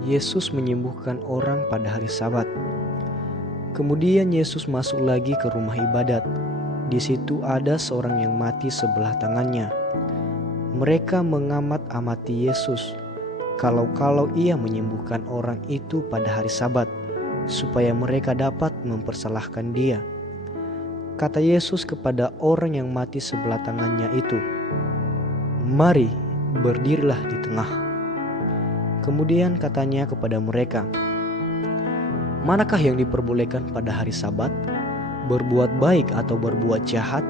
Yesus menyembuhkan orang pada hari Sabat. Kemudian Yesus masuk lagi ke rumah ibadat. Di situ ada seorang yang mati sebelah tangannya. Mereka mengamat-amati Yesus, kalau ia menyembuhkan orang itu pada hari Sabat, supaya mereka dapat mempersalahkan dia. Kata Yesus kepada orang yang mati sebelah tangannya itu, "Mari, berdirilah di tengah." Kemudian katanya kepada mereka, "Manakah yang diperbolehkan pada hari Sabat? Berbuat baik atau berbuat jahat?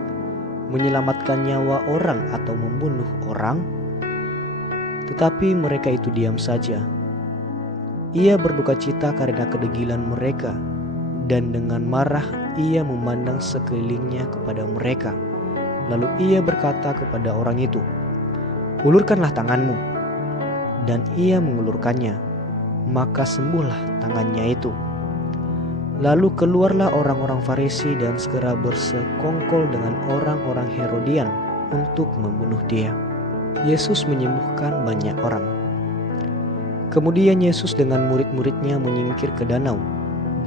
Menyelamatkan nyawa orang atau membunuh orang?" Tetapi mereka itu diam saja. Ia berduka cita karena kedegilan mereka, dan dengan marah ia memandang sekelilingnya kepada mereka. Lalu ia berkata kepada orang itu, "Ulurkanlah tanganmu." Dan ia mengulurkannya, maka sembuhlah tangannya itu. Lalu keluarlah orang-orang Farisi dan segera bersekongkol dengan orang-orang Herodian untuk membunuh dia. Yesus menyembuhkan banyak orang. Kemudian Yesus dengan murid-muridnya menyingkir ke danau,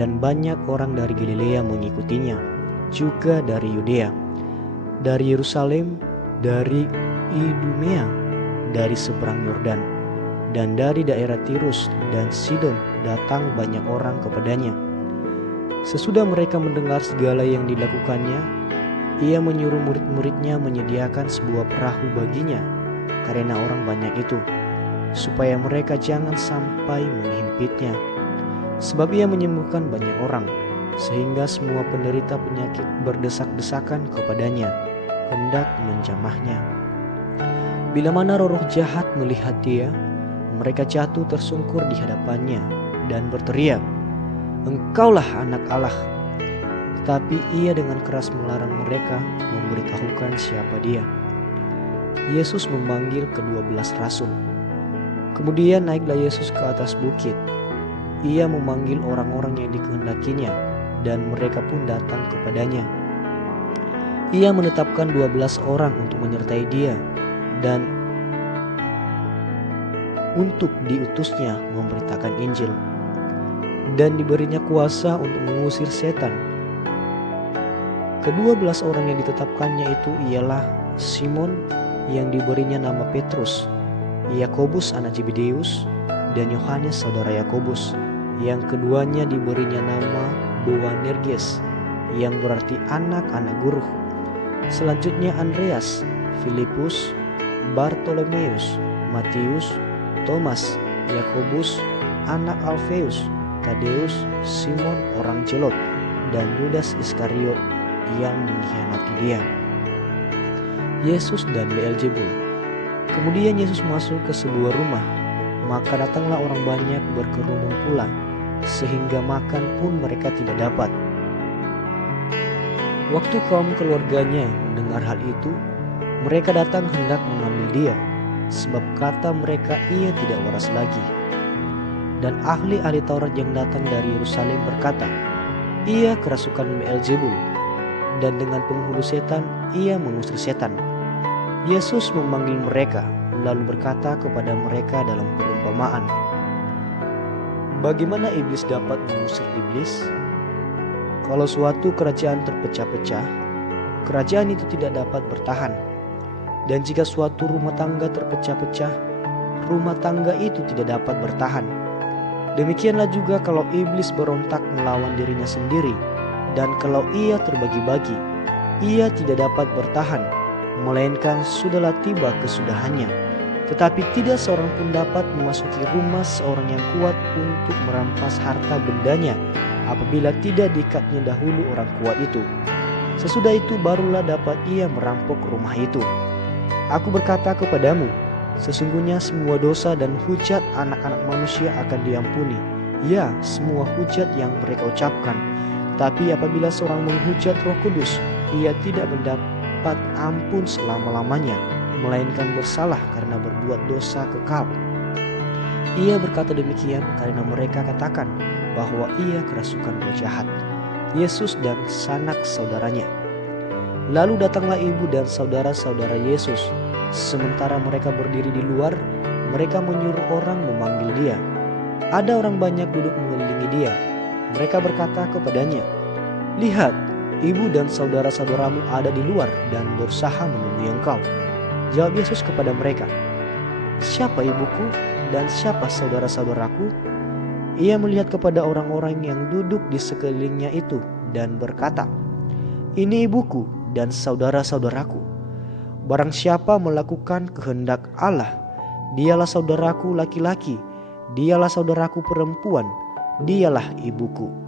dan banyak orang dari Galilea mengikutinya, juga dari Yudea, dari Yerusalem, dari Idumea, dari seberang Yordan, dan dari daerah Tirus dan Sidon datang banyak orang kepadanya. Sesudah mereka mendengar segala yang dilakukannya, ia menyuruh murid-muridnya menyediakan sebuah perahu baginya karena orang banyak itu, supaya mereka jangan sampai menghimpitnya. Sebab ia menyembuhkan banyak orang, sehingga semua penderita penyakit berdesak-desakan kepadanya, hendak menjamahnya. Bila mana roh-roh jahat melihat dia, mereka jatuh tersungkur di hadapannya dan berteriak, "Engkaulah anak Allah." Tetapi ia dengan keras melarang mereka memberitahukan siapa dia. Yesus memanggil ke-12 rasul. Kemudian naiklah Yesus ke atas bukit. Ia memanggil orang-orang yang dikehendakinya, dan mereka pun datang kepadanya. Ia menetapkan 12 orang untuk menyertai dia, dan untuk diutusnya memberitakan Injil, dan diberinya kuasa untuk mengusir setan. Ke-12 orang yang ditetapkannya itu ialah Simon yang diberinya nama Petrus, Yakobus anak Zebedeus, dan Yohanes saudara Yakobus, yang keduanya diberinya nama Boanerges, yang berarti anak-anak guru. Selanjutnya Andreas, Filipus, Bartolomeus, Matius, Thomas, Yakobus anak Alfeus, Tadeus, Simon orang Zelot, dan Yudas Iskariot yang mengkhianati dia. Yesus dan Beelzebul. Kemudian Yesus masuk ke sebuah rumah, maka datanglah orang banyak berkerumun pula, sehingga makan pun mereka tidak dapat. Waktu kaum keluarganya mendengar hal itu, mereka datang hendak mengambil dia, sebab kata mereka ia tidak waras lagi. Dan ahli-ahli Taurat yang datang dari Yerusalem berkata, "Ia kerasukan Beelzebul, dan dengan penghulu setan ia mengusir setan." Yesus memanggil mereka, lalu berkata kepada mereka dalam perumpamaan, "Bagaimana iblis dapat mengusir iblis? Kalau suatu kerajaan terpecah-pecah, kerajaan itu tidak dapat bertahan. Dan jika suatu rumah tangga terpecah-pecah, rumah tangga itu tidak dapat bertahan. Demikianlah juga kalau iblis berontak melawan dirinya sendiri, dan kalau ia terbagi-bagi, ia tidak dapat bertahan, melainkan sudahlah tiba kesudahannya. Tetapi tidak seorang pun dapat memasuki rumah seorang yang kuat untuk merampas harta bendanya, apabila tidak diikatnya dahulu orang kuat itu. Sesudah itu barulah dapat ia merampok rumah itu. Aku berkata kepadamu, sesungguhnya semua dosa dan hujat anak-anak manusia akan diampuni, ya, semua hujat yang mereka ucapkan. Tapi apabila seorang menghujat Roh Kudus, ia tidak mendapat ampun selama-lamanya, melainkan bersalah karena berbuat dosa kekal. Ia berkata demikian karena mereka katakan bahwa ia kerasukan roh jahat. Yesus dan sanak saudaranya. Lalu datanglah ibu dan saudara-saudara Yesus. Sementara mereka berdiri di luar, mereka menyuruh orang memanggil dia. Ada orang banyak duduk mengelilingi dia. Mereka berkata kepadanya, "Lihat, ibu dan saudara-saudaramu ada di luar dan berusaha menemui engkau." Jawab Yesus kepada mereka, "Siapa ibuku dan siapa saudara-saudaraku?" Ia melihat kepada orang-orang yang duduk di sekelilingnya itu dan berkata, "Ini ibuku dan saudara-saudaraku. Barang siapa melakukan kehendak Allah, dialah saudaraku laki-laki, dialah saudaraku perempuan, dialah ibuku."